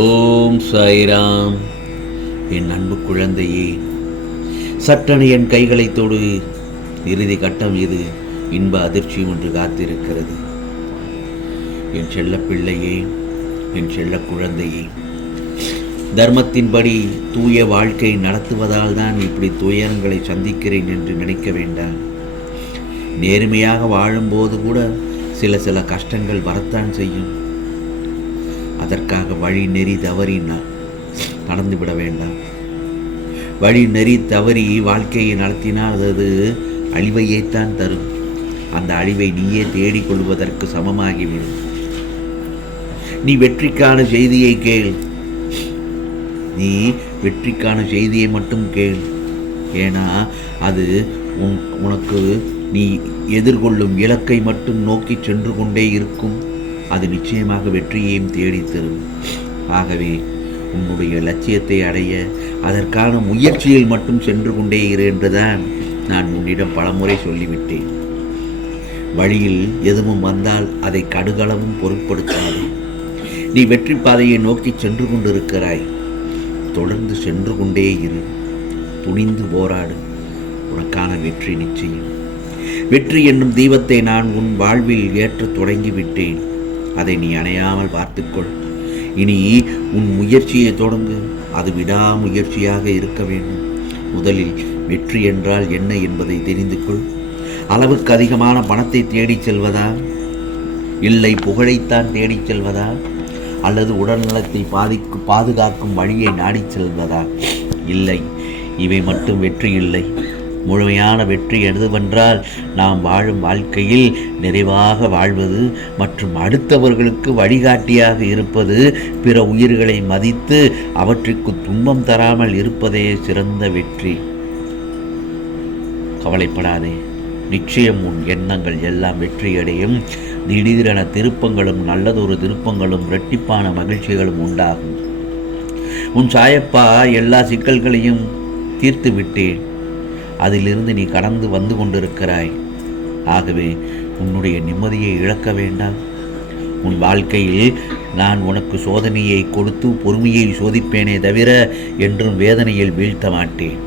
ஓம் சாய்ராம். என் அன்பு குழந்தையே சட்டென என் கைகளை தொடு. இறுதி கட்டம் இது. இன்ப அதிர்ச்சி ஒன்று காத்திருக்கிறது. என் செல்ல பிள்ளையே என் செல்ல குழந்தையே தர்மத்தின்படி தூய வாழ்க்கை நடத்துவதால் தான் இப்படி துயரங்களை சந்திக்கிறேன் என்று நினைக்க வேண்டாம். நேர்மையாக வாழும்போது கூட சில சில கஷ்டங்கள் வரத்தான் செய்யும். அதற்காக வழி நெறி தவறி நடந்து நடந்துவிட வேண்டாம். வழி நெறி தவறி வாழ்க்கையை நடத்தினால் அது அழிவையைத்தான் தரும். அந்த அழிவை நீயே தேடிக் கொள்வதற்கு சமமாகிவிடும். நீ வெற்றிக்கான செய்தியை கேள். நீ வெற்றிக்கான செய்தியை மட்டும் கேள். ஏன்னா அது உன் உனக்கு நீ எதிர்கொள்ளும் இலக்கை மட்டும் நோக்கி சென்று கொண்டே இருக்கும். அது நிச்சயமாக வெற்றியையும் தேடித் தரும். ஆகவே உன்னுடைய லட்சியத்தை அடைய அதற்கான முயற்சியில் மட்டும் சென்று கொண்டே இரு என்றுதான் நான் உன்னிடம் பலமுறை சொல்லிவிட்டேன். வழியில் எதுவும் வந்தால் அதை கடுகளவும் பொருட்படுத்தாது. நீ வெற்றி பாதையை நோக்கி சென்று கொண்டிருக்கிறாய். தொடர்ந்து சென்று கொண்டே இரு. துணிந்து போராடு. உனக்கான வெற்றி நிச்சயம். வெற்றி என்னும் தீபத்தை நான் உன் வாழ்வில் ஏற்றத் தொடங்கிவிட்டேன். அதை நீ அணையாமல் பார்த்துக்கொள். இனி உன் முயற்சியை தொடங்கு. அது விடாமுயற்சியாக இருக்க வேண்டும். முதலில் வெற்றி என்றால் என்ன என்பதை தெரிந்து கொள் அளவுக்கு அதிகமான பணத்தை தேடிச் செல்வதா? இல்லை புகழைத்தான் தேடிச் செல்வதா? அல்லது உடல்நலத்தை பாதிக்கு பாதுகாக்கும் வழியை நாடிச் செல்வதா? இல்லை இவை மட்டும் வெற்றி இல்லை. முழுமையான வெற்றி எதுவென்றால் நாம் வாழும் வாழ்க்கையில் நிறைவாக வாழ்வது மற்றும் அடுத்தவர்களுக்கு வழிகாட்டியாக இருப்பது பிற உயிர்களை மதித்து அவற்றுக்கு துன்பம் தராமல் இருப்பதே சிறந்த வெற்றி. கவலைப்படாதே. நிச்சயம் உன் எண்ணங்கள் எல்லாம் வெற்றியடையும். திடீரென திருப்பங்களும் நல்லதொரு திருப்பங்களும் இரட்டிப்பான மகிழ்ச்சிகளும் உண்டாகும். உன் சாயப்பா எல்லா சிக்கல்களையும் தீர்த்து விட்டேன் அதிலிருந்து நீ கடந்து வந்து கொண்டிருக்கிறாய். ஆகவே உன்னுடைய நிம்மதியை இழக்க வேண்டாம். உன் வாழ்க்கையில் நான் உனக்கு சோதனையை கொடுத்து பொறுமையை சோதிப்பேனே தவிர என்றும் வேதனையில் வீழ்த்த மாட்டேன்.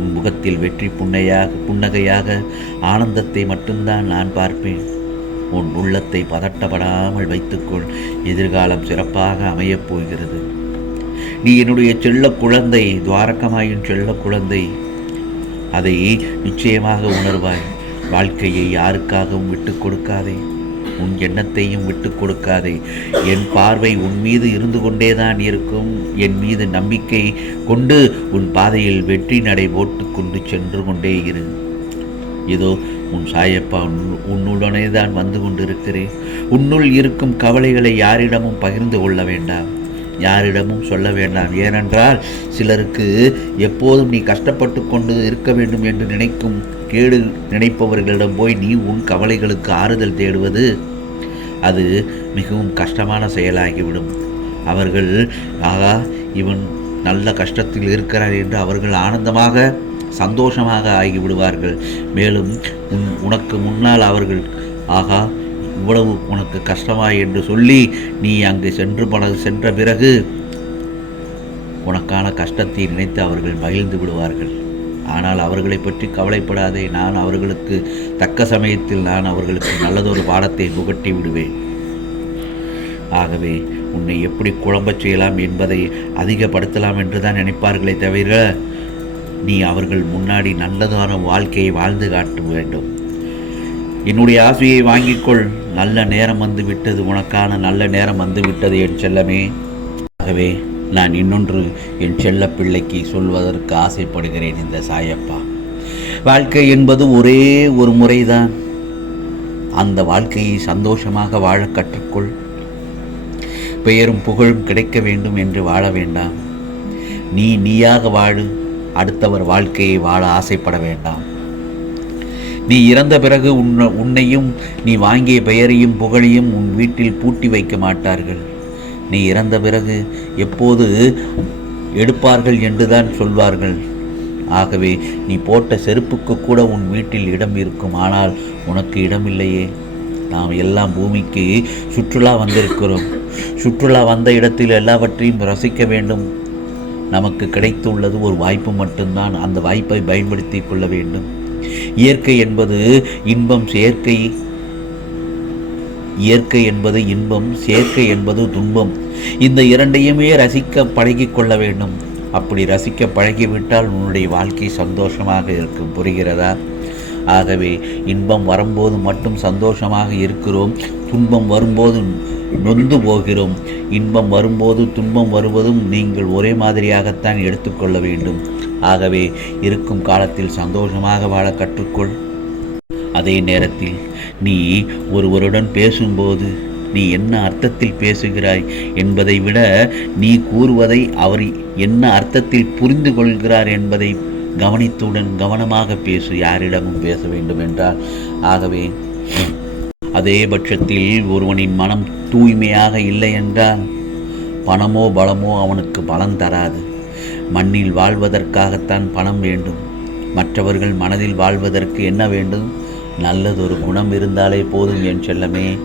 உன் முகத்தில் வெற்றி புன்னையாக புன்னகையாக ஆனந்தத்தை மட்டும்தான் நான் பார்ப்பேன். உன் உள்ளத்தை பதட்டப்படாமல் வைத்துக்கொள். எதிர்காலம் சிறப்பாக அமையப் போகிறது. நீ என்னுடைய செல்ல குழந்தை துவாரகமாயின் செல்ல குழந்தை. அதை நிச்சயமாக உணர்வாய். வாழ்க்கையை யாருக்காகவும் விட்டு கொடுக்காதே. உன் எண்ணத்தையும் விட்டு கொடுக்காதே. என் பார்வை உன் மீது இருந்து கொண்டேதான் இருக்கும். என் மீது நம்பிக்கை கொண்டு உன் பாதையில் வெற்றி நடை போட்டு கொண்டு சென்று கொண்டே இரு. இதோ உன் சாயப்பா உன்னுடனே தான் வந்து கொண்டிருக்கிறேன். உன்னுள் இருக்கும் கவலைகளை யாரிடமும் பகிர்ந்து கொள்ள வேண்டாம். யாரிடமும் சொல்ல வேண்டாம். ஏனென்றால் சிலருக்கு எப்போதும் நீ கஷ்டப்பட்டு கொண்டு இருக்க வேண்டும் என்று நினைக்கும் கேடு நினைப்பவர்களிடம் போய் நீ உன் கவலைகளுக்கு ஆறுதல் தேடுவது அது மிகவும் கஷ்டமான செயலாகிவிடும். அவர்கள் ஆகா இவன் நல்ல கஷ்டத்தில் இருக்கிறார் என்று அவர்கள் ஆனந்தமாக சந்தோஷமாக ஆகிவிடுவார்கள். மேலும் உன் உனக்கு முன்னால் அவர்கள் ஆகா இவ்வளவு உனக்கு கஷ்டமா என்று சொல்லி நீ அங்கு சென்று பல சென்ற பிறகு உனக்கான கஷ்டத்தை நினைத்து அவர்கள் மகிழ்ந்து விடுவார்கள். ஆனால் அவர்களை பற்றி கவலைப்படாதே நான் அவர்களுக்கு தக்க சமயத்தில் நான் அவர்களுக்கு நல்லதொரு பாடத்தை புகட்டி விடுவேன். ஆகவே உன்னை எப்படி குழம்பச் செய்யலாம் என்பதை அதிகப்படுத்தலாம் என்று தான் நினைப்பார்களே தவிர நீ அவர்கள் முன்னாடி நல்லதான வாழ்க்கையை வாழ்ந்து காட்ட வேண்டும். என்னுடைய ஆசையை வாங்கிக்கொள். நல்ல நேரம் வந்து விட்டது. உனக்கான நல்ல நேரம் வந்து விட்டது என் செல்லமே. ஆகவே நான் இன்னொன்று என் செல்ல பிள்ளைக்கு சொல்வதற்கு ஆசைப்படுகிறேன். இந்த சாயப்பா. வாழ்க்கை என்பது ஒரே ஒரு முறைதான். அந்த வாழ்க்கையை சந்தோஷமாக வாழ கற்றுக்கொள். பெயரும் புகழும் கிடைக்க வேண்டும் என்று வாழ வேண்டாம். நீ நீயாக வாழு. அடுத்தவர் வாழ்க்கையை வாழ ஆசைப்பட வேண்டாம். நீ இறந்த பிறகு உன்னை உன்னையும் நீ வாங்கிய பெயரையும் புகழையும் உன் வீட்டில் பூட்டி வைக்க மாட்டார்கள். நீ இறந்த பிறகு எப்போது எடுப்பார்கள் என்றுதான் சொல்வார்கள். ஆகவே நீ போட்ட செருப்புக்கு கூட உன் வீட்டில் இடம் இருக்கும். ஆனால் உனக்கு இடமில்லையே. நாம் எல்லாம் பூமிக்கு சுற்றுலா வந்திருக்கிறோம். சுற்றுலா வந்த இடத்தில் எல்லாவற்றையும் ரசிக்க வேண்டும். நமக்கு கிடைத்துள்ளது ஒரு வாய்ப்பு மட்டும்தான். அந்த வாய்ப்பை பயன்படுத்தி கொள்ள வேண்டும். இயற்கை என்பது இன்பம் செயற்கை. இயற்கை என்பது இன்பம் செயற்கை என்பது துன்பம். இந்த இரண்டையுமே ரசிக்க பழகிக் கொள்ள வேண்டும். அப்படி ரசிக்க பழகிவிட்டால் உன்னுடைய வாழ்க்கை சந்தோஷமாக இருக்கும். புரிகிறதா? ஆகவே இன்பம் வரும்போது மட்டும் சந்தோஷமாக இருக்கிறோம். துன்பம் வரும்போது நொந்து போகிறோம். இன்பம் வரும்போது துன்பம் வருவதும் நீங்கள் ஒரே மாதிரியாகத்தான் எடுத்துக்கொள்ள வேண்டும். ஆகவே இருக்கும் காலத்தில் சந்தோஷமாக வாழ கற்றுக்கொள். அதே நேரத்தில் நீ ஒருவருடன் பேசும்போது நீ என்ன அர்த்தத்தில் பேசுகிறாய் என்பதை விட நீ கூறுவதை அவர் என்ன அர்த்தத்தில் புரிந்து கொள்கிறார் என்பதை கவனித்துடன் கவனமாக பேசு. யாரிடமும் பேச வேண்டும் என்றால் ஆகவே அதே பட்சத்தில் ஒருவனின் மனம் தூய்மையாக இல்லை என்றால் பணமோ பலமோ அவனுக்கு பலம் தராது. மண்ணில் வாழ்வதற்காகத்தான் பணம் வேண்டும். மற்றவர்கள் மனதில் வாழ்வதற்கு என்ன வேண்டும்? நல்லதொரு குணம் இருந்தாலே போதும் என் செல்லமே.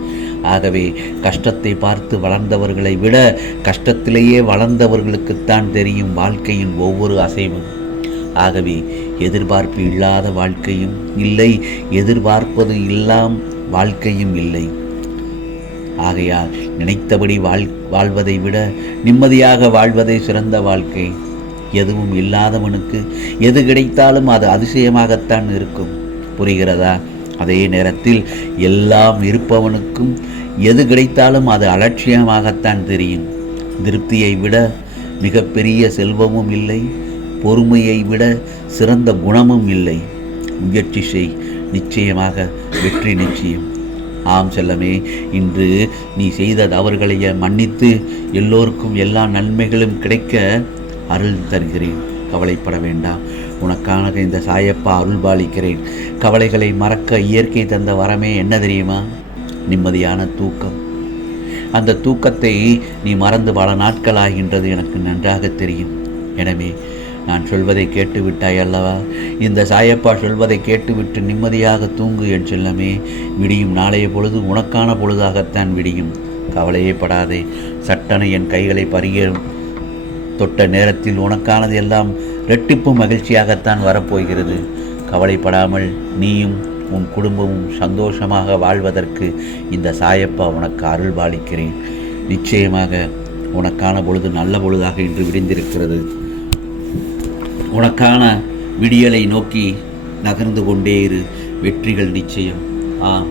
ஆகவே கஷ்டத்தை பார்த்து வளர்ந்தவர்களை விட கஷ்டத்திலேயே வளர்ந்தவர்களுக்குத்தான் தெரியும் வாழ்க்கையின் ஒவ்வொரு அசைவும். ஆகவே எதிர்பார்ப்பு இல்லாத வாழ்க்கையும் இல்லை எதிர்பார்ப்பது இல்லாம் வாழ்க்கையும் இல்லை. ஆகையால் நினைத்தபடி வாழ் வாழ்வதை விட நிம்மதியாக வாழ்வதே சிறந்த வாழ்க்கை. எதுவும் இல்லாதவனுக்கு எது கிடைத்தாலும் அது அதிசயமாகத்தான் இருக்கும். புரிகிறதா? அதே நேரத்தில் எல்லாம் இருப்பவனுக்கும் எது கிடைத்தாலும் அது அலட்சியமாகத்தான் தெரியும். திருப்தியை விட மிகப்பெரிய செல்வமும் இல்லை பொறுமையை விட சிறந்த குணமும் இல்லை. முயற்சி செய் நிச்சயமாக வெற்றி நிச்சயம். ஆம் செல்லமே இன்று நீ செய்த தவறுகளை மன்னித்து எல்லோருக்கும் எல்லா நன்மைகளும் கிடைக்க அருள் தருகிறேன். கவலைப்பட வேண்டாம். உனக்கான இந்த சாயப்பா அருள் பாலிக்கிறேன் கவலைகளை மறக்க இயற்கை தந்த வரமே என்ன தெரியுமா? நிம்மதியான தூக்கம். அந்த தூக்கத்தை நீ மறந்து பல நாட்களாகின்றது எனக்கு நன்றாக தெரியும். எனவே நான் சொல்வதை கேட்டு விட்டாய் அல்லவா? இந்த சாயப்பா சொல்வதை கேட்டுவிட்டு நிம்மதியாக தூங்கு என் செல்லமே. விடியும் நாளைய பொழுது உனக்கான பொழுதாகத்தான் விடியும். கவலையே படாதே. சட்டனை என் கைகளை பறிய தொட்ட நேரத்தில் உனக்கானது எல்லாம் ரெட்டிப்பு மகிழ்ச்சியாகத்தான் வரப்போகிறது. கவலைப்படாமல் நீயும் உன் குடும்பமும் சந்தோஷமாக வாழ்வதற்கு இந்த சாயப்பா உனக்கு அருள் பாலிக்கிறேன் நிச்சயமாக உனக்கான பொழுது நல்ல பொழுதாக இன்று விடிந்திருக்கிறது. உனக்கான விடியலை நோக்கி நகர்ந்து கொண்டே இரு. வெற்றிகள் நிச்சயம். ஆ.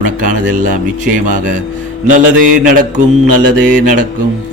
உனக்கானதெல்லாம் நிச்சயமாக நல்லதே நடக்கும் நல்லதே நடக்கும்.